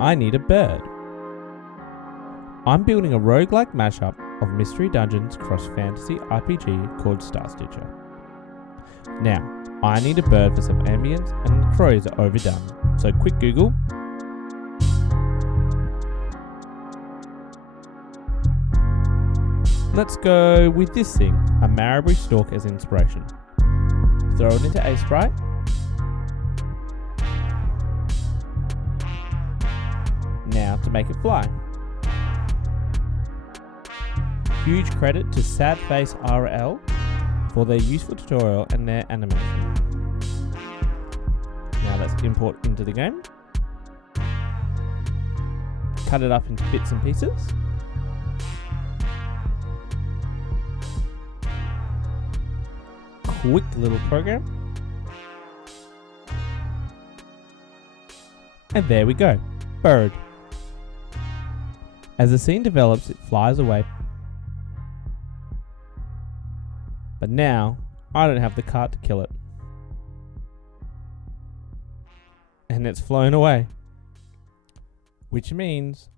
I need a bird. I'm building a roguelike mashup of Mystery Dungeons cross fantasy RPG called Star Stitcher. Now, I need a bird for some ambience and the crows are overdone. So quick Google. Let's go with this thing, a Marabou Stork as inspiration. Throw it into Sprite. Now to make it fly. Huge credit to Sadface RL for their useful tutorial and their animation. Now let's import into the game. Cut it up into bits and pieces. Quick little program. And there we go. Bird. As the scene develops, it flies away. But now, I don't have the cart to kill it. And it's flown away. Which means